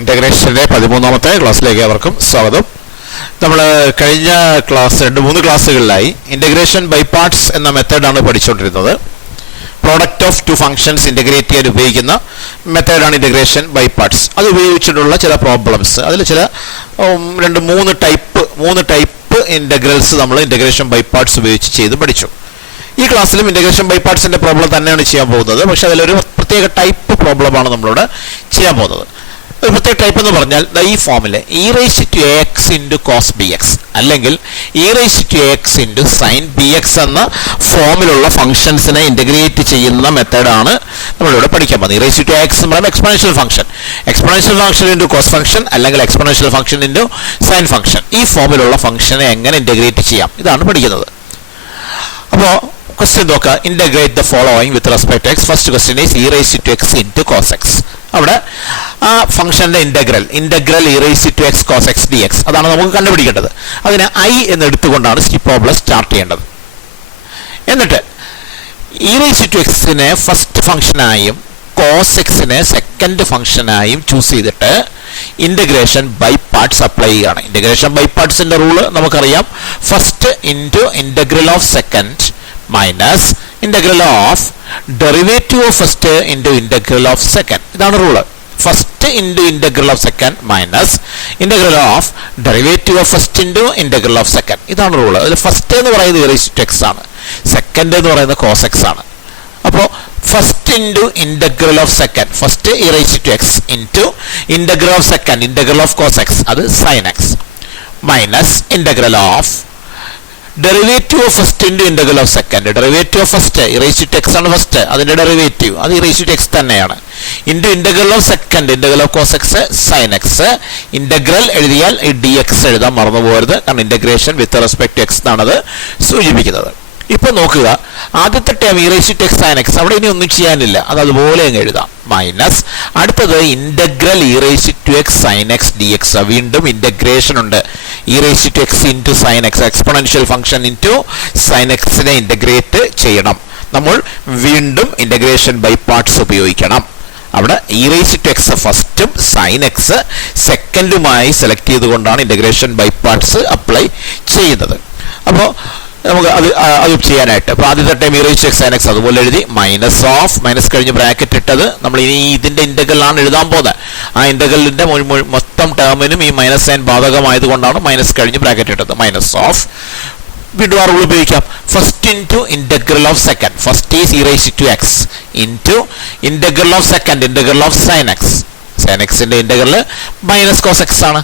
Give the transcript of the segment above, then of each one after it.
ഇന്റഗ്രേഷന്റെ 13ാമത്തെ ക്ലാസ്സിലേക്ക് അവർക്കും സ്വാഗതം. നമ്മൾ കഴിഞ്ഞ ക്ലാസ് 2-3 ക്ലാസ്സുകളിലായി ഇന്റഗ്രേഷൻ ബൈ പാർട്സ് എന്ന മെത്തേഡാണ് പഠിച്ചുകൊണ്ടിരുന്നത്. Product of two functions integrate ചെയ്യാൻ ഉപയോഗിക്കുന്ന മെത്തേഡാണ് ഇന്റഗ്രേഷൻ ബൈ പാർട്സ്. അത് ഉപയോഗിച്ചിട്ടുള്ള ചില പ്രോബ്ലംസ്, അതിൽ ചില 3 ടൈപ്പ് ഇന്റഗ്രൽസ് നമ്മൾ ഇന്റഗ്രേഷൻ ബൈ പാർട്സ് ഉപയോഗിച്ച് ചെയ്ത് പഠിച്ചു. ഈ ക്ലാസ്സിലും ഇന്റഗ്രേഷൻ ബൈ പാർട്സിന്റെ പ്രോബ്ലം തന്നെയാണ് ചെയ്യാൻ പോകുന്നത്. പക്ഷെ അതിലൊരു പ്രത്യേക ടൈപ്പ് പ്രോബ്ലമാണ് നമ്മളിവിടെ ചെയ്യാൻ പോകുന്നത്. ഒരു പ്രത്യേക ടൈപ്പ് എന്ന് പറഞ്ഞാൽ ഈ ഫോമില് e⁻x × cos bx അല്ലെങ്കിൽ e⁻x × sin bx എന്ന ഫോമിലുള്ള ഫംഗ്ഷൻസിനെ ഇന്റഗ്രേറ്റ് ചെയ്യുന്ന മെത്തേഡാണ് നമ്മളിവിടെ പഠിക്കാൻ പോകുന്നത്. e⁻x എന്ന് പറയുമ്പോൾ exponential function into cos function അല്ലെങ്കിൽ exponential function into sine function, ഈ ഫോമിലുള്ള ഫംഗ്ഷനെ എങ്ങനെ ഇന്റഗ്രേറ്റ് ചെയ്യാം, ഇതാണ് പഠിക്കുന്നത്. അപ്പോൾ ക്വസ്റ്റ്യൻ നോക്കുക. Integrate the following with respect X. First question is e⁻x × cos x. അവിടെ ആ ഫംഗ്ഷന്റെ integral e⁻x cos x dx അതാണ് നമുക്ക് കണ്ടുപിടിക്കേണ്ടത്. അതിനെ i എന്ന് എടുത്തുകൊണ്ടാണ് ഈ പ്രോബ്ലം സ്റ്റാർട്ട് ചെയ്യേണ്ടത്. എന്നിട്ട് e⁻x ഫസ്റ്റ് ഫംഗ്ഷനായും cos x സെക്കൻഡ് ഫംഗ്ഷനായും ചൂസ് ചെയ്തിട്ട് ഇന്റഗ്രേഷൻ ബൈ പാർട്സ് അപ്ലൈ ചെയ്യുകയാണ്. ഇന്റഗ്രേഷൻ ബൈ പാർട്സിന്റെ റൂള് നമുക്കറിയാം. First into integral of second minus integral of derivative of first into integral of second, ഇതാണ് rule. First into integral of second minus integral of derivative of first into integral of second, ഇതാണ് rule. അതിൽ first എന്ന് പറയുന്നത് e⁻x ആണ്, second എന്ന് പറയുന്നത് cos x ആണ്. അപ്പോൾ first into integral of second, first e⁻x into integral of second integral of cos x, അത് sin x minus integral of derivative of first into integral of second, derivative of first e⁻x ആണ് first, അതിന്റെ derivative അത് e⁻x തന്നെയാണ്, into integral of second integral of cos x sin x. Integral എഴുതിയാൽ dx എഴുതാൻ മറന്നു പോകരുത്, കാരണം integration with respect X എന്നാണത് സൂചിപ്പിക്കുന്നത്. ഇപ്പൊ നോക്കുക, ആദ്യത്തെ ടേം e⁻x sin x അവിടെ ഇനി ഒന്നും ചെയ്യാനില്ല, അത് അതുപോലെ അങ്ങ് എഴുതാം. മൈനസ് അടുത്തത് integral e⁻x sin x dx, വീണ്ടും ഇന്റഗ്രേഷൻ ഉണ്ട്. e⁻x into sin x exponential function into sin x integrate ചെയ്യണം. നമ്മൾ വീണ്ടും ഇന്റഗ്രേഷൻ ബൈ പാർട്സ് ഉപയോഗിക്കണം. അവിടെ e⁻x ഫസ്റ്റും sin x സെക്കൻഡുമായി സെലക്ട് ചെയ്തുകൊണ്ടാണ് ഇന്റഗ്രേഷൻ ബൈ പാർട്സ് അപ്ലൈ ചെയ്യുന്നത്. അപ്പോൾ നമുക്ക് അത് ചെയ്യാനായിട്ട് അപ്പോൾ ആദ്യത്തെ ടൈം e⁻x sin x അതുപോലെ എഴുതി. മൈനസ് കഴിഞ്ഞ് ബ്രാക്കറ്റ് ഇട്ടത് നമ്മൾ ഇനി ഇതിന്റെ ഇന്റഗ്രലാണ് എഴുതാൻ പോകുന്നത്. ആ ഇന്റഗ്രലിന്റെ മൊത്തം ടേമിനും ഈ മൈനസ് സൈൻ ബാധകമായതുകൊണ്ടാണ് മൈനസ് കഴിഞ്ഞ് ബ്രാക്കറ്റ് ഇട്ടത്. മൈനസ് ഓഫ്, വീണ്ടും ആ റൂൾ ഉപയോഗിക്കാം. First into integral of second, first is e⁻x into integral of second integral of sin x, sin x ന്റെ ഇന്റഗ്രൽ മൈനസ് cos x ആണ്,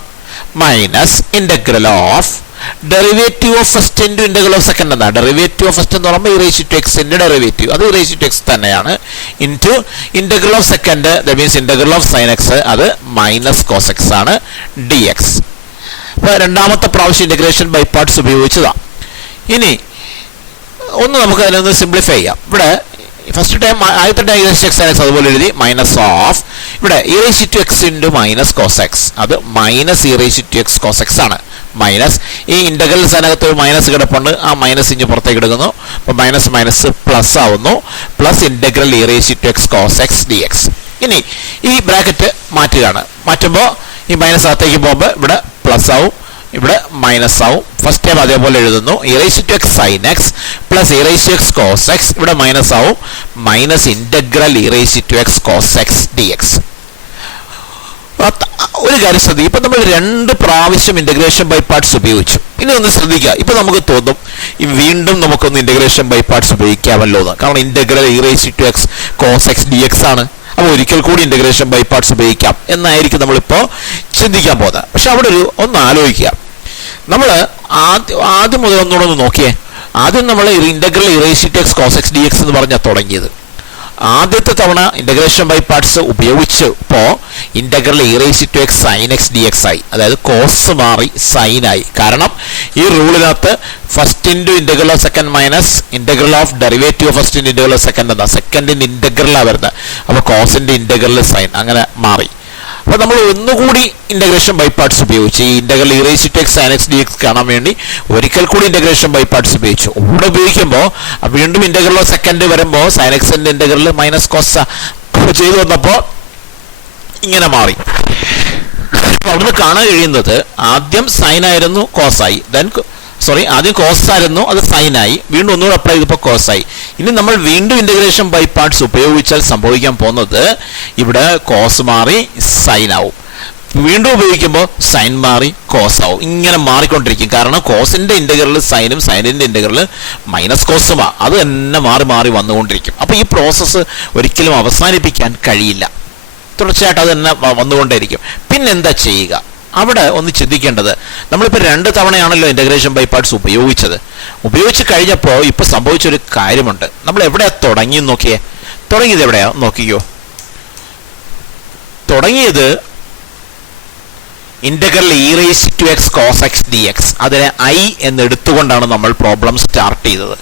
minus integral of derivative of first into integral of second എന്നാണ്. Derivative of first എന്ന് പറയുമ്പോൾ e⁻x ന്റെ derivative അത് e⁻x തന്നെയാണ്, into integral of second that means integral of sin x അത് minus cos x ആണ് dx. അപ്പോൾ രണ്ടാമത്തെ പ്രാവശ്യം ഇന്റഗ്രേഷൻ ബൈ പാർട്സ് ഉപയോഗിച്ചതാണ്. ഇനി ഒന്ന് നമുക്ക് അതിനൊന്ന് സിംപ്ലിഫൈ ചെയ്യാം. ഇവിടെ ഫസ്റ്റ് ടൈം ആദ്യത്തെ ടൈം e⁻x sin x അതുപോലെ എഴുതി. മൈനസ് ഓഫ് ഇവിടെ e⁻x into minus cos x, അത് മൈനസ് e⁻x cos x ആണ്. മൈനസ് ഈ ഇന്റഗ്രൽ സ്ഥാനത്ത് മൈനസ് കിടപ്പുണ്ട്, ആ മൈനസ് ഇഞ്ച് പുറത്തേക്ക് എടുക്കുന്നു. അപ്പോൾ മൈനസ് പ്ലസ് ആവുന്നു, plus integral e⁻x cos x dx. ഇനി ഈ ബ്രാക്കറ്റ് മാറ്റുകയാണ്. മാറ്റുമ്പോൾ ഈ മൈനസ് അകത്തേക്ക് പോകുമ്പോൾ ഇവിടെ പ്ലസ് ആവും, ഇവിടെ മൈനസ് ആവും. ഫസ്റ്റ് ടൈം അതേപോലെ എഴുതുന്നു. e⁻x sin x plus e⁻x cos x, ഇവിടെ മൈനസ് ആവും, minus integral e⁻x cos x dx. ഒരു കാര്യം ശ്രദ്ധിക്കുക, ഇപ്പൊ നമ്മൾ 2 പ്രാവശ്യം ഇന്റഗ്രേഷൻ ബൈ പാർട്സ് ഉപയോഗിച്ചു. ഇനി ഒന്ന് ശ്രദ്ധിക്കുക, ഇപ്പൊ നമുക്ക് തോന്നും വീണ്ടും നമുക്കൊന്ന് ഇന്റഗ്രേഷൻ ബൈ പാർട്സ് ഉപയോഗിക്കാമല്ലോ എന്ന്. കാരണം integral e⁻x cos x dx ആണ്. അപ്പോൾ ഒരിക്കൽ കൂടി ഇന്റഗ്രേഷൻ ബൈ പാർട്സ് ഉപയോഗിക്കാം എന്നായിരിക്കും നമ്മളിപ്പോൾ ചിന്തിക്കാൻ പോകുന്നത്. പക്ഷെ അവിടെ ഒന്ന് ആലോചിക്കുക, നമ്മൾ ആദ്യം മുതൽ ഒന്നുകൂടെ നോക്കിയേ. ആദ്യം നമ്മൾ integral e⁻x cos x dx എന്ന് പറഞ്ഞാൽ തുടങ്ങിയത്. ആദ്യത്തെ തവണ ഇന്റഗ്രേഷൻ ബൈ പാർട്സ് ഉപയോഗിച്ചപ്പോൾ integral e⁻x sin x dx ആയി, അതായത് കോസ് മാറി സൈൻ ആയി. കാരണം ഈ റൂളിനകത്ത് first into integral of second minus integral of derivative of first into integral of second എന്താ, സെക്കൻഡിന്റെ ഇന്റഗ്രലാണ് വരുന്നത്. അപ്പോൾ കോസിന്റെ ഇന്റഗ്രൽ സൈൻ അങ്ങനെ മാറി. അപ്പോൾ നമ്മൾ ഒന്നുകൂടി ഇന്റഗ്രേഷൻ ബൈ പാർട്സ് ഉപയോഗിച്ച് ഈ integral e⁻x sin x dx കാണാൻ വേണ്ടി ഒരിക്കൽ കൂടി ഇന്റഗ്രേഷൻ ബൈ പാർട്സ് ഉപയോഗിച്ചു. ഇവിടെ ഉപയോഗിക്കുമ്പോൾ വീണ്ടും ഇന്റഗ്രൽ ഓഫ് സെക്കൻഡ് വരുമ്പോൾ sin x integral minus cos ചെയ്തു വന്നപ്പോൾ ഇങ്ങനെ മാറി. അവിടെ കാണാൻ കഴിയുന്നത് ആദ്യം സൈൻ ആയിരുന്നു കോസായി, ആദ്യം കോസ് ആയിരുന്നു, അത് സൈനായി, വീണ്ടും ഒന്നുകൂടെ അപ്ലൈ ചെയ്തപ്പോൾ കോസായി. ഇനി നമ്മൾ വീണ്ടും ഇന്റഗ്രേഷൻ ബൈ പാർട്സ് ഉപയോഗിച്ചാൽ സംഭവിക്കാൻ പോകുന്നത് ഇവിടെ കോസ് മാറി സൈൻ ആവും, വീണ്ടും ഉപയോഗിക്കുമ്പോൾ സൈൻ മാറി കോസ് ആവും. ഇങ്ങനെ മാറിക്കൊണ്ടിരിക്കും. കാരണം കോസിന്റെ ഇന്റഗ്രൽ സൈനും സൈനിന്റെ ഇന്റഗ്രൽ മൈനസ് കോസുമാ, അത് തന്നെ മാറി മാറി വന്നുകൊണ്ടിരിക്കും. അപ്പൊ ഈ പ്രോസസ്സ് ഒരിക്കലും അവസാനിപ്പിക്കാൻ കഴിയില്ല, തുടർച്ചയായിട്ട് അത് തന്നെ വന്നുകൊണ്ടേയിരിക്കും. പിന്നെന്താ ചെയ്യുക? അവിടെ ഒന്ന് ചിന്തിക്കേണ്ടത്, നമ്മളിപ്പോൾ 2 തവണയാണല്ലോ ഇന്റഗ്രേഷൻ ബൈ പാർട്സ് ഉപയോഗിച്ച് കഴിഞ്ഞപ്പോൾ ഇപ്പൊ സംഭവിച്ചൊരു കാര്യമുണ്ട്. നമ്മൾ എവിടെയാ തുടങ്ങി നോക്കിയേ? തുടങ്ങിയത് എവിടെയാ നോക്കിയോ? തുടങ്ങിയത് integral e raise to x cos x dx, അതിനെ i എന്ന് എടുത്തുകൊണ്ടാണ് നമ്മൾ പ്രോബ്ലം സ്റ്റാർട്ട് ചെയ്തത്.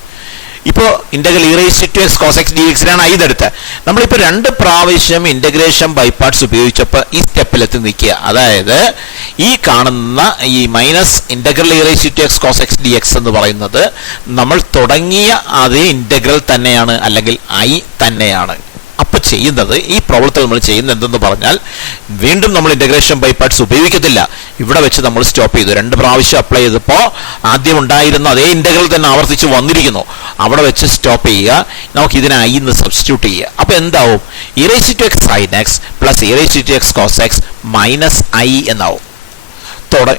ഇപ്പോൾ integral e raise to x cos x dx-നാണ് i എടുത്തത്. നമ്മളിപ്പോൾ 2 പ്രാവശ്യം ഇന്റഗ്രേഷൻ ബൈ പാർട്സ് ഉപയോഗിച്ചപ്പോൾ ഈ സ്റ്റെപ്പിലെത്തി നിൽക്കുക. അതായത് ഈ കാണുന്ന ഈ minus integral e raise to x cos x dx എന്ന് പറയുന്നത് നമ്മൾ തുടങ്ങിയ അതേ ഇന്റഗ്രൽ തന്നെയാണ്, അല്ലെങ്കിൽ i തന്നെയാണ്. അപ്പോൾ ചെയ്യുന്നത്, ഈ പ്രോബ്ലത്തിൽ നമ്മൾ ചെയ്യുന്നത് എന്തെന്ന് പറഞ്ഞാൽ, വീണ്ടും നമ്മൾ ഇന്റഗ്രേഷൻ ബൈ പാർട്സ് ഉപയോഗിക്കത്തില്ല. ഇവിടെ വെച്ച് നമ്മൾ സ്റ്റോപ്പ് ചെയ്തു. 2 പ്രാവശ്യം അപ്ലൈ ചെയ്തപ്പോൾ ആദ്യം ഉണ്ടായിരുന്ന അതേ ഇന്റഗ്രൽ തന്നെ ആവർത്തിച്ച് വന്നിരിക്കുന്നു. അവിടെ വെച്ച് സ്റ്റോപ്പ് ചെയ്യുക. നമുക്ക് ഇതിനെ i എന്ന് സബ്സ്റ്റിറ്റ്യൂട്ട് ചെയ്യുക. അപ്പോൾ എന്താവും? e raise to x sin x plus e raise to x cos x minus i എന്നാവും.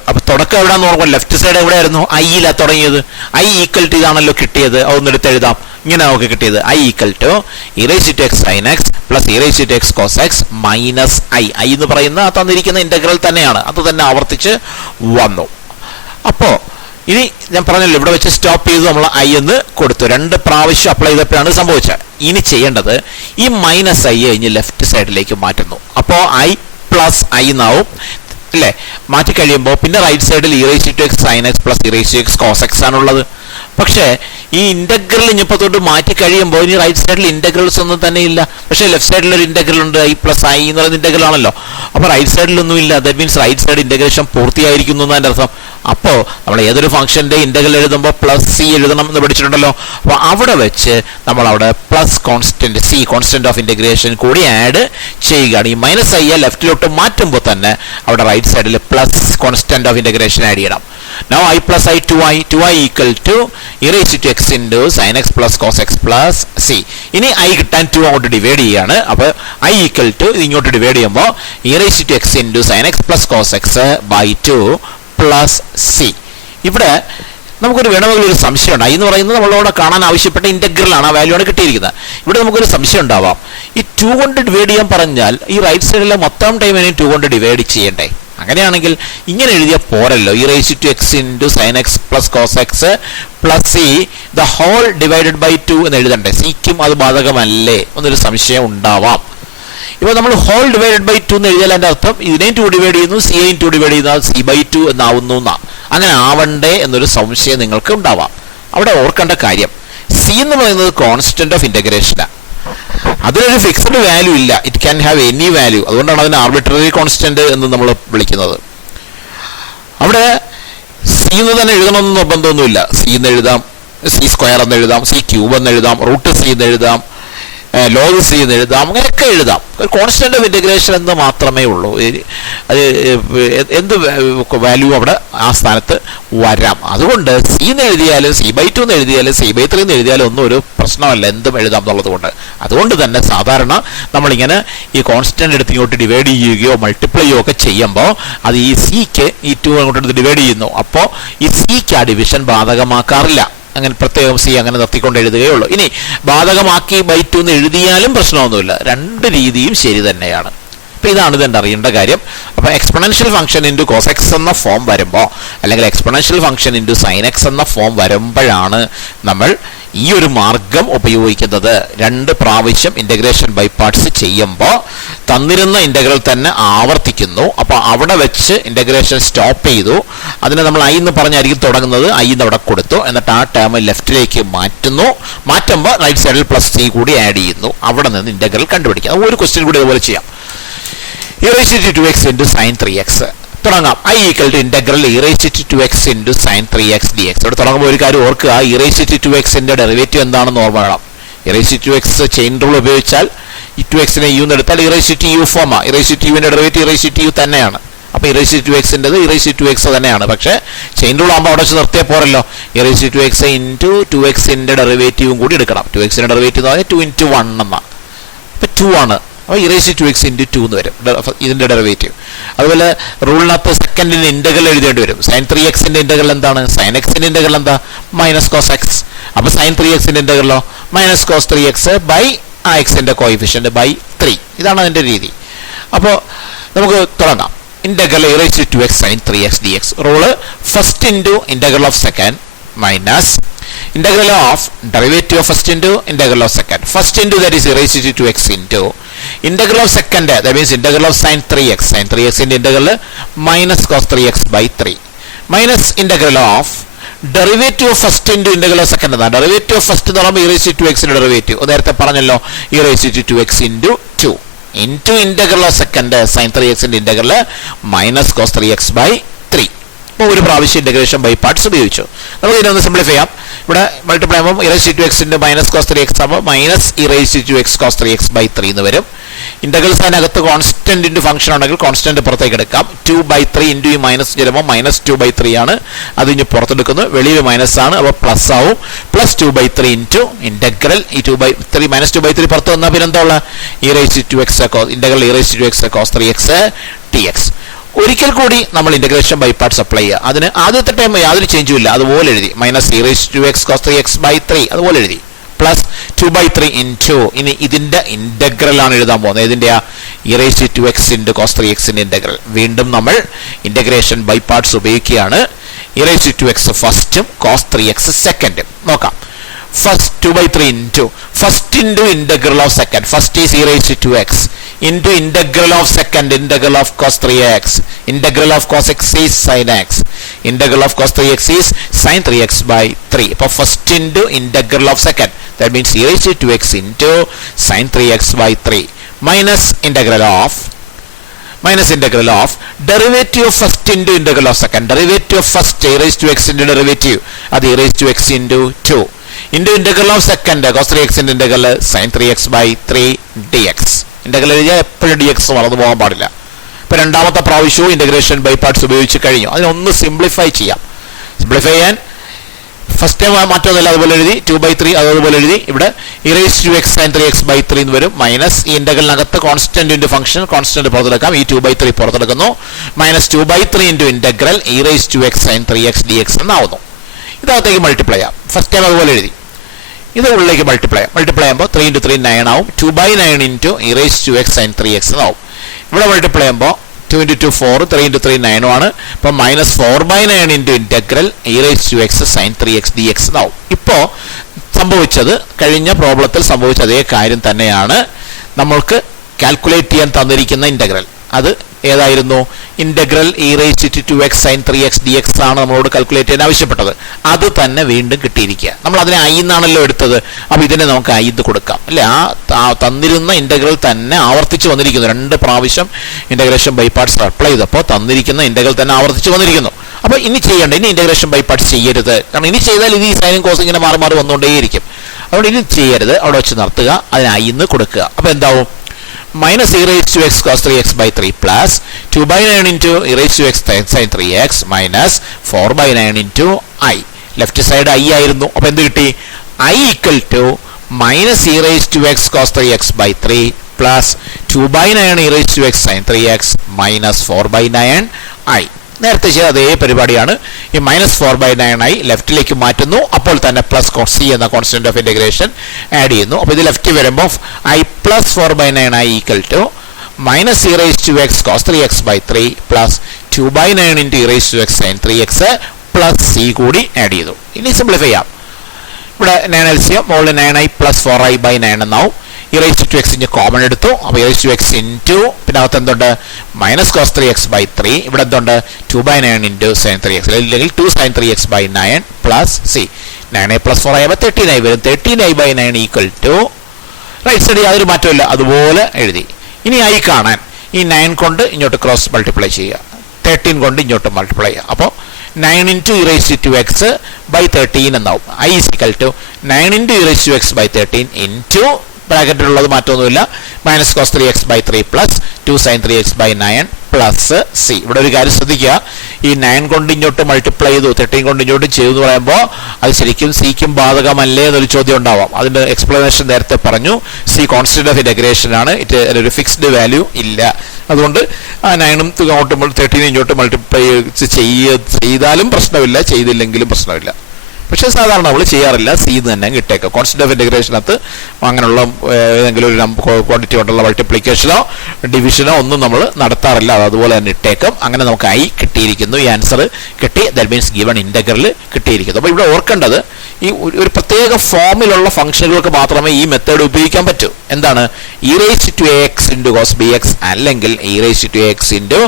അപ്പൊ തുടക്കം എവിടെയാന്ന് ഓർമ്മ? ലെഫ്റ്റ് സൈഡ് എവിടെയായിരുന്നു? ഐയില തുടങ്ങിയത്. i ഈക്വൽ ടു ഇതാണല്ലോ കിട്ടിയത്. അതൊന്നെടുത്ത് എഴുതാം. ഇങ്ങനെ നമുക്ക് കിട്ടിയത് i equal to e raise to x sin x plus e raise to x cos x minus i. i എന്ന് പറയുന്ന തന്നിരിക്കുന്ന ഇന്റഗ്രൽ തന്നെയാണ്, അത് തന്നെ ആവർത്തിച്ച് വന്നു. അപ്പോ ഇനി ഞാൻ പറഞ്ഞല്ലോ, ഇവിടെ വെച്ച് സ്റ്റോപ്പ് ചെയ്തു, നമ്മൾ i എന്ന് കൊടുത്തു. 2 പ്രാവശ്യം അപ്ലൈ ചെയ്തപ്പോഴാണ് സംഭവിച്ചത്. ഇനി ചെയ്യേണ്ടത് ഈ മൈനസ് i കഴിഞ്ഞ് ലെഫ്റ്റ് സൈഡിലേക്ക് മാറ്റുന്നു. അപ്പോൾ i പ്ലസ് i എന്നാവും അല്ലേ? മാറ്റി കഴിയുമ്പോൾ പിന്നെ റൈറ്റ് സൈഡിൽ e raise to x sin x plus e raise to x cos x ആണുള്ളത്. പക്ഷേ ഈ ഇന്റഗ്രൽ ഇനിയിപ്പോൾ തൊട്ട് മാറ്റി കഴിയുമ്പോൾ ഇനി റൈറ്റ് സൈഡിൽ ഇന്റഗ്രൽസ് ഒന്നും തന്നെ ഇല്ല. പക്ഷേ ലെഫ്റ്റ് സൈഡിൽ ഒരു ഇന്റഗ്രൽ ഉണ്ട്, i പ്ലസ് i എന്ന് പറയുന്ന ഇന്റഗ്രൽ ആണല്ലോ. അപ്പോൾ റൈറ്റ് സൈഡിലൊന്നും ഇല്ല. That means right side integration പൂർത്തിയായിരിക്കുന്നു എന്നതിൻ്റെ അർത്ഥം. അപ്പോൾ നമ്മൾ ഏതൊരു ഫംഗ്ഷന്റെ ഇന്റഗ്രൽ എഴുതുമ്പോൾ പ്ലസ് സി എഴുതണം എന്ന് പഠിച്ചിട്ടുണ്ടല്ലോ. അപ്പോൾ അവിടെ വെച്ച് നമ്മൾ അവിടെ plus constant C, constant of integration കൂടി ആഡ് ചെയ്യുകയാണ്. ഈ മൈനസ് ഐ ലെഫ്റ്റിലോട്ട് മാറ്റുമ്പോൾ തന്നെ അവിടെ റൈറ്റ് സൈഡിൽ plus constant of integration add ചെയ്യണം. Now I plus i 2i equal to e raised to x into sin x plus cos x plus c. ഇനി i കിട്ടാൻ 2 അങ്ങോട്ട് ഡിവൈഡ് ചെയ്യാണ്. അപ്പോൾ i ഈക്വൽ ടു ഇങ്ങോട്ട് ഡിവൈഡ് ചെയ്യുമ്പോൾ e raised to x into sin x plus cos x by 2 plus c. ഇവിടെ നമുക്കൊരു വേണമെങ്കിൽ ഒരു സംശയമുണ്ട്. i എന്ന് പറയുന്നത് നമ്മളോട് കാണാൻ ആവശ്യപ്പെട്ട ഇന്റഗ്രൽ ആണ്, ആ വാല്യൂ ആണ് കിട്ടിയിരിക്കുന്നത്. ഇവിടെ നമുക്കൊരു സംശയം ഉണ്ടാവാം. ഈ 2 കൊണ്ട് ഡിവൈഡ് ചെയ്യാൻ പറഞ്ഞാൽ ഈ റൈറ്റ് സൈഡിലെ മൊത്തം ടൈമിനെ 2 കൊണ്ട് ഡിവൈഡ് ചെയ്യണ്ടേ? അങ്ങനെയാണെങ്കിൽ ഇങ്ങനെ എഴുതിയ പോരല്ലോ. e raise to x into sin x plus cos x plus c the whole divided by 2 എന്ന് എഴുതണ്ടേ? സിക്കും അത് ബാധകമല്ലേ എന്നൊരു സംശയം ഉണ്ടാവാം. ഇപ്പോൾ നമ്മൾ ഹോൾ ഡിവൈഡഡ് ബൈ 2 എന്ന് എഴുതിയാൽ അതിൻ്റെ അർത്ഥം ഇതിനെയും 2 ഡിവൈഡ് ചെയ്യുന്നു, സിയെയും 2 ഡിവൈഡ് ചെയ്യുന്നത് c by 2 എന്നാവുന്നു എന്നാണ്. അങ്ങനെ ആവണ്ടേ എന്നൊരു സംശയം നിങ്ങൾക്ക് ഉണ്ടാവാം. അവിടെ ഓർക്കേണ്ട കാര്യം, c എന്ന് പറയുന്നത് കോൺസ്റ്റന്റ് ഓഫ് ഇന്റഗ്രേഷനാണ്. അതിനൊരു ഫിക്സ്ഡ് വാല്യൂ ഇല്ല. It can have any value. അതുകൊണ്ടാണ് അതിന് ആർബിട്രറി കോൺസ്റ്റന്റ് എന്ന് നമ്മൾ വിളിക്കുന്നത്. അവിടെ സി എന്ന് തന്നെ എഴുതണമെന്ന് നിർബന്ധമൊന്നുമില്ല. സി എന്ന് എഴുതാം, സി സ്ക്വയർ എന്ന് എഴുതാം, സി ക്യൂബ് എന്ന് എഴുതാം, റൂട്ട് സി എന്ന് എഴുതാം, ലോഗ് സി എന്ന് എഴുതാം, അങ്ങനെയൊക്കെ എഴുതാം. ഒരു കോൺസ്റ്റന്റ് ഓഫ് ഇന്റഗ്രേഷൻ എന്ന് മാത്രമേ ഉള്ളൂ. അത് എന്ത് വാല്യൂ അവിടെ ആ സ്ഥാനത്ത് വരാം. അതുകൊണ്ട് സി എന്ന് എഴുതിയാലും സി ബൈ 2 എന്ന് എഴുതിയാലും സി ബൈ 3 എന്ന് എഴുതിയാലും ഒന്നും ഒരു പ്രശ്നമല്ല, എന്തും എഴുതാം എന്നുള്ളത് കൊണ്ട്. അതുകൊണ്ട് തന്നെ സാധാരണ നമ്മളിങ്ങനെ ഈ കോൺസ്റ്റന്റ് എടുത്ത് ഇങ്ങോട്ട് ഡിവൈഡ് ചെയ്യുകയോ മൾട്ടിപ്ലൈ ചെയ്യുകയോ ഒക്കെ ചെയ്യുമ്പോൾ അത് ഈ സിക്ക് ഈ 2 അങ്ങോട്ട് ഡിവൈഡ് ചെയ്യുന്നു. അപ്പോൾ ഈ സിക്ക് ആ ഡിവിഷൻ ബാധകമാക്കാറില്ല. അങ്ങനെ പ്രത്യേകം സി അങ്ങനെ നിർത്തിക്കൊണ്ട് എഴുതുകയുള്ളൂ. ഇനി ബാധകമാക്കി ബൈ 2 എന്ന് എഴുതിയാലും പ്രശ്നമൊന്നുമില്ല. 2 രീതിയും ശരി തന്നെയാണ്. അപ്പോൾ ഇതാണ് ഇതെൻ്റെ അറിയേണ്ട കാര്യം. അപ്പോൾ exponential function into cos x എന്ന ഫോം വരുമ്പോൾ, അല്ലെങ്കിൽ exponential function into sine x എന്ന ഫോം വരുമ്പോഴാണ് നമ്മൾ ഈ ഒരു മാർഗം ഉപയോഗിക്കുന്നത്. 2 പ്രാവശ്യം ഇന്റഗ്രേഷൻ ബൈ പാർട്സ് ചെയ്യുമ്പോൾ തന്നിരുന്ന ഇന്റഗ്രൽ തന്നെ ആവർത്തിക്കുന്നു. അപ്പോൾ അവിടെ വെച്ച് ഇന്റഗ്രേഷൻ സ്റ്റോപ്പ് ചെയ്തു. അതിനെ നമ്മൾ i എന്ന് പറഞ്ഞായിരിക്കും തുടങ്ങുന്നത്. i എന്ന് അവിടെ കൊടുത്തു, എന്നിട്ട് ആ ടേം ലെഫ്റ്റിലേക്ക് മാറ്റുന്നു. മാറ്റുമ്പോൾ റൈറ്റ് സൈഡിൽ പ്ലസ് സി കൂടി ആഡ് ചെയ്യുന്നു. അവിടെ നിന്ന് ഇന്റഗ്രൽ കണ്ടുപിടിക്കാം. ഒരു ക്വസ്റ്റ്യൻ കൂടി ഇതുപോലെ ചെയ്യാം. e raised to 2x into sin 3x തുടങ്ങാം. i equal to integral e raised to 2x into sin 3x dx. ഇവിടെ തുടങ്ങുമ്പോൾ ഒരു കാര്യം ഓർക്കുക, e raised to 2x-ന്റെ ഡെറിവേറ്റീവ് എന്താണെന്ന് ഓർമ്മ വേണം. e raised to 2x chain rule ഉപയോഗിച്ചാൽ ഈ 2x-നെ u എന്ന് എടുത്താൽ e raised to u ഫോമാ. e raised to u-ന്റെ derivative e raised to u തന്നെയാണ്. അപ്പോൾ ഇറേസ് ടു എക്സിൻ്റെത് ഇറേസ് ടു എക്സ് തന്നെയാണ്. പക്ഷേ ചെയിൻ റൂൾ ആകുമ്പോൾ അവിടെ വെച്ച് നിർത്തിയാൽ പോരല്ലോ. Erase to x into 2x ഡെറിവേറ്റീവും കൂടി എടുക്കണം. 2x ഡെറിവേറ്റീവ് എന്ന് പറഞ്ഞാൽ 2 × 1 എന്നാണ്. അപ്പോൾ 2 ആണ്. അപ്പോൾ ഇറേസ് ടു എക്സ് ഇൻറ്റു 2 എന്ന് വരും ഇതിൻ്റെ ഡെറിവേറ്റീവ്. അതുപോലെ റൂളിനകത്ത് സെക്കൻഡിൻ്റെ ഇൻ്റഗ്രൽ എഴുതേണ്ടി വരും. sin 3xൻ്റെ ഇൻ്റഗ്രൽ എന്താണ്? sin xൻ്റെ ഇൻ്റഗ്രൽ എന്താ? Minus cos x. അപ്പോൾ sin 3xൻ്റെ ഇൻ്റഗ്രലോ മൈനസ് കോസ് 3x ബൈ ആ എക്സിൻ്റെ കോയിഫിഷ്യൻ്റ് ബൈ 3. ഇതാണ് അതിൻ്റെ രീതി. അപ്പോൾ നമുക്ക് തുടങ്ങാം. Integral e raise to x sin 3x dx. Rule first into integral of second minus integral of derivative of first into integral of second. First into that is raised to 2x into integral of second, that means integral of sin 3x. Sin 3x into integral minus cos 3x by 3 minus integral of derivative of first into integral of second. Derivative of first എന്ന് പറയുമ്പോൾ raised to 2x derivative നേരത്തെ പറഞ്ഞല്ലോ, raised to 2x into 2 into integral of second sin 3x into integral minus cos 3x by 3. അപ്പോൾ ഒരു പ്രാവശ്യം integration by parts ഉപയോഗിച്ചു. നമുക്ക് ഇതിനൊന്ന് സിംപ്ലിഫൈ ചെയ്യാം. ഇവിടെ മൾട്ടിപ്ലൈ ആകുമ്പോൾ ഇറേസ് ടു എക്സിൻ്റെ മൈനസ് കോസ് 3x ആകുമ്പോൾ minus e raise to x cos 3x by 3 എന്ന് വരും. ഇൻ്റഗ്രൽ സൈനകത്ത് കോൺസ്റ്റന്റ് ഇൻറ്റു ഫംഗ്ഷൻ ഉണ്ടെങ്കിൽ കോൺസ്റ്റന്റ് പുറത്തേക്ക് എടുക്കാം. 2/3 ഇൻറ്റു ഈ മൈനസ് ചെയ്യുമ്പോൾ മൈനസ് 2/3 ആണ്. അത് ഇനി പുറത്തെടുക്കുന്നു. വെളിയിൽ മൈനസ് ആണ്, അപ്പോൾ പ്ലസ് ആവും. പ്ലസ് 2/3 ഇൻറ്റു ഇൻ്റഗ്രൽ ഈ 2/3 മൈനസ് 2/3 പുറത്ത് വന്നാൽ പിന്നെ എന്താ ഉള്ളത്? E raise to x integral e raise to x cos 3x dx. ഒരിക്കൽ കൂടി നമ്മൾ ഇൻ്റഗ്രേഷൻ ബൈ പാർട്സ് അപ്ലൈ ചെയ്യുക. അതിന് ആദ്യത്തെ ടൈം യാതൊരു ചേഞ്ചും ഇല്ല, അതുപോലെ എഴുതി. Minus e raise to x cos 3x by 3 അതുപോലെ എഴുതി. പ്ലസ് 2/3 ഇൻറ്റു ഇനി ഇതിൻ്റെ ഇൻ്റഗ്രൽ ആണ് എഴുതാൻ പോകുന്നത്. ഇതിൻ്റെ e raise to x into cos 3xൻ്റെ ഇൻ്റഗ്രൽ. വീണ്ടും നമ്മൾ ഇൻ്റഗ്രേഷൻ ബൈ പാർട്സ് ഉപയോഗിക്കുകയാണ്. ഇറേസ് ടു എക്സ് ഫസ്റ്റും കോസ് 3x സെക്കൻഡും നോക്കാം. First 2/3 into first into integral of second. First is e raised to x into integral of second integral of cos 3x. Integral of cos x is sin x. Integral of cos 3x is sin 3x by 3. അപ്പോൾ first into integral of second. That means e raised to x into sin 3x by 3 minus integral of derivative of first into integral of second. Derivative of first e raised to x into derivative. അത് e raised to x into 2. into integral of second cos 3x into integral sin 3x by 3 dx. Integral എഴുതിയാൽ എപ്പോഴും dx മറന്നു പോകാൻ പാടില്ല. ഇപ്പോൾ രണ്ടാമത്തെ പ്രാവശ്യവും integration by parts ഉപയോഗിച്ച് കഴിഞ്ഞു. അതിനൊന്ന് സിംപ്ലിഫൈ ചെയ്യാം. സിംപ്ലിഫൈ ചെയ്യാൻ ഫസ്റ്റ് ടൈം മാറ്റമൊന്നുമില്ല, അതുപോലെ എഴുതി. 2/3 അതുപോലെ എഴുതി. ഇവിടെ e raise to x sin 3x by 3 എന്ന് വരും. മൈനസ് ഈ ഇൻ്റഗ്രലിനകത്ത് കോൺസ്റ്റന്റ് ഇൻറ്റു ഫംഗ്ഷൻ കോൺസ്റ്റന്റ് പുറത്തെടുക്കാം. ഈ 2/3 പുറത്തെടുക്കുന്നു. Minus 2/3 into integral e raise to x sin 3x dx എന്നാവുന്നു. ഇതകത്തേക്ക് മൾട്ടിപ്ലൈ ചെയ്യാം. ഫസ്റ്റ് ടൈം അതുപോലെ എഴുതി. ഇത് ഉള്ളിലേക്ക് മൾട്ടിപ്ലൈ ചെയ്യുമ്പോൾ 3 × 3 9 ആവും. 2/9 into e raise to x sin 3x എന്നാവും. ഇവിടെ മൾട്ടിപ്ലൈ ചെയ്യുമ്പോൾ 2 × 2 4 3 × 3 9 ആണ്. അപ്പോൾ minus 4/9 into integral e raise to x sin 3x dx എന്നാവും. ഇപ്പോൾ സംഭവിച്ചത് കഴിഞ്ഞ പ്രോബ്ലത്തിൽ സംഭവിച്ച അതേ കാര്യം തന്നെയാണ്. നമ്മൾക്ക് കാൽക്കുലേറ്റ് ചെയ്യാൻ തന്നിരിക്കുന്ന ഇൻ്റഗ്രൽ അത് ഏതായിരുന്നു? Integral e raised to x sin 3x dx ആണ് നമ്മളോട് കാൽക്കുലേറ്റ് ചെയ്യാൻ ആവശ്യപ്പെട്ടത്. അത് തന്നെ വീണ്ടും കിട്ടിയിരിക്കുക. നമ്മൾ അതിനെ ഐ എന്നാണല്ലോ എടുത്തത്. അപ്പോൾ ഇതിനെ നമുക്ക് ഐ എന്ന് കൊടുക്കാം അല്ലേ? ആ തന്നിരുന്ന ഇൻ്റഗ്രൽ തന്നെ ആവർത്തിച്ച് വന്നിരിക്കുന്നു. 2 പ്രാവശ്യം ഇൻ്റഗ്രേഷൻ ബൈ പാർട്സ് അപ്ലൈ ചെയ്തപ്പോൾ തന്നിരിക്കുന്ന ഇൻ്റഗ്രൽ തന്നെ ആവർത്തിച്ച് വന്നിരിക്കുന്നു. അപ്പോൾ ഇനി ചെയ്യേണ്ട, ഇനി ഇൻ്റഗ്രേഷൻ ബൈ പാർട്സ് ചെയ്യരുത്. കാരണം ഇനി ചെയ്താൽ ഇത് ഈ സൈനും കോസും ഇങ്ങനെ മാറി മാറി വന്നുകൊണ്ടേയിരിക്കും. അതുകൊണ്ട് ഇനി ചെയ്യരുത്, അവിടെ വെച്ച് നിർത്തുക, അതിന് ഐ എന്ന് കൊടുക്കുക. അപ്പോൾ എന്താവും? minus e raised to x cos 3x by 3 plus 2/9 into e raised to x sin 3x minus 4/9 into I. Left side i ആയിരുന്നു. അപ്പോൾ എന്ത് കിട്ടി? I equal to minus e raised to x cos 3x by 3 plus 2/9 e raised to x sin 3x minus 4/9 I. നേരത്തെ ചെയ്ത അതേ പരിപാടിയാണ്. ഈ minus 4/9 ലെഫ്റ്റിലേക്ക് മാറ്റുന്നു. അപ്പോൾ തന്നെ പ്ലസ് സി എന്ന കോൺസ്റ്റന്റ് ഓഫ് ഇൻ്റഗ്രേഷൻ ആഡ് ചെയ്യുന്നു. അപ്പോൾ ഇത് ലെഫ്റ്റ് വരുമ്പോൾ i plus 4/9 equal to minus e raise to x cos 3x by 3 plus 2/9 into e raise to x sin 3x plus c കൂടി ആഡ് ചെയ്തു. ഇനി സിംപ്ലിഫൈ ചെയ്യാം. ഇവിടെ 9 എൽസിയം മുകളിൽ 9i പ്ലസ് 4i/9 എന്നാവും. ഇ റേസ് ടു എക്സിന് common എടുത്തു. അപ്പോൾ e raise to x into പിന്നെ അകത്ത് എന്തുണ്ട്? Minus cos 3x by 3. ഇവിടെ എന്തുണ്ട്? 2/9 ഇൻറ്റു sin 3x അല്ലെങ്കിൽ 2 sin 3x by 9 plus C. 9i plus 4i ആകുമ്പോൾ 13i വരും. 13i/9 equal to right side യാതൊരു മാറ്റമില്ല, അതുപോലെ എഴുതി. ഇനി ഐ കാണാൻ ഈ 9 കൊണ്ട് ഇങ്ങോട്ട് ക്രോസ് മൾട്ടിപ്ലൈ ചെയ്യുക, 13 കൊണ്ട് ഇങ്ങോട്ട് മൾട്ടിപ്ലൈ ചെയ്യുക. അപ്പോൾ 9 into e raise to x by 13 എന്നാവും. I is equal to 9 into e raise to x by 13 into ബ്രാക്കറ്റിലുള്ളത് മാറ്റമൊന്നുമില്ല minus cos 3x by 3 plus 2 sin 3x by 9 plus C. ഇവിടെ ഒരു കാര്യം ശ്രദ്ധിക്കുക, ഈ 9 കൊണ്ട് ഇങ്ങോട്ട് മൾട്ടിപ്ലൈ ചെയ്തു 13 കൊണ്ട് ഇങ്ങോട്ട് ചെയ്തു എന്ന് പറയുമ്പോൾ അത് ശരിക്കും സിക്കും ബാധകമല്ലേ എന്നൊരു ചോദ്യം ഉണ്ടാവാം. അതിന്റെ എക്സ്പ്ലനേഷൻ നേരത്തെ പറഞ്ഞു. സി കോൺസ്റ്റന്റ് ഓഫ് ഇന്റഗ്രേഷൻ ആണ്, ഒരു ഫിക്സ്ഡ് വാല്യൂ ഇല്ല. അതുകൊണ്ട് ആ 9 13 ഇങ്ങോട്ട് മൾട്ടിപ്ലൈ ചെയ്താലും പ്രശ്നമില്ല, ചെയ്തില്ലെങ്കിലും പ്രശ്നമില്ല. പക്ഷേ സാധാരണ നമ്മൾ ചെയ്യാറില്ല, സി തന്നെ കിട്ടേക്കാം. കോൺസ്റ്റന്റ് ഓഫ് ഇന്റഗ്രേഷനകത്ത് അങ്ങനെയുള്ള ഏതെങ്കിലും ഒരു ക്വാണ്ടിറ്റി കൊണ്ടുള്ള മൾട്ടിപ്ലിക്കേഷനോ ഡിവിഷനോ ഒന്നും നമ്മൾ നടത്താറില്ല, അത് അതുപോലെ തന്നെ ഇട്ടേക്കാം. അങ്ങനെ നമുക്ക് ഐ കിട്ടിയിരിക്കുന്നു, ഈ ആൻസർ കിട്ടി. ദാറ്റ് മീൻസ് ഗിവൺ ഇന്റഗ്രൽ കിട്ടിയിരിക്കുന്നു. അപ്പോൾ ഇവിടെ ഓർക്കേണ്ടത്, ഈ ഒരു പ്രത്യേക ഫോമിലുള്ള ഫംഗ്ഷനുകൾക്ക് മാത്രമേ ഈ മെത്തേഡ് ഉപയോഗിക്കാൻ പറ്റൂ. എന്താണ്? e raised to ax into cos bx അല്ലെങ്കിൽ e raised to ax into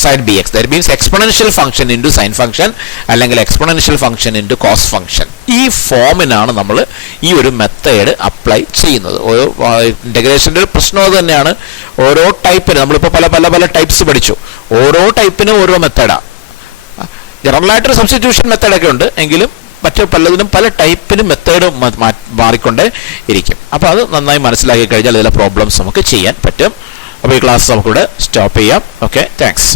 sin bx. That means exponential function into sine function അല്ലെങ്കിൽ exponential function into cos function. ഈ ഫോമിനാണ് നമ്മൾ ഈ ഒരു മെത്തേഡ് അപ്ലൈ ചെയ്യുന്നത്. ഓരോ ഇന്റഗ്രേഷൻ്റെ ഒരു പ്രശ്നം അത് തന്നെയാണ്. ഓരോ ടൈപ്പിന് നമ്മളിപ്പോൾ പല പല പല ടൈപ്സ് പഠിച്ചു. ഓരോ ടൈപ്പിനും ഓരോ മെത്തേഡാണ്. ജനറലായിട്ടൊരു സബ്സ്റ്റിറ്റ്യൂഷൻ മെത്തേഡൊക്കെ ഉണ്ട്, എങ്കിലും മറ്റു പലതിനും പല ടൈപ്പിനും മെത്തേഡ് മാറിക്കൊണ്ടേ ഇരിക്കും. അപ്പോൾ അത് നന്നായി മനസ്സിലാക്കി കഴിഞ്ഞാൽ ഇതിലെ പ്രോബ്ലംസ് നമുക്ക് ചെയ്യാൻ പറ്റും. അപ്പോൾ ഈ ക്ലാസ് നമുക്കിവിടെ സ്റ്റോപ്പ് ചെയ്യാം. Okay, thanks.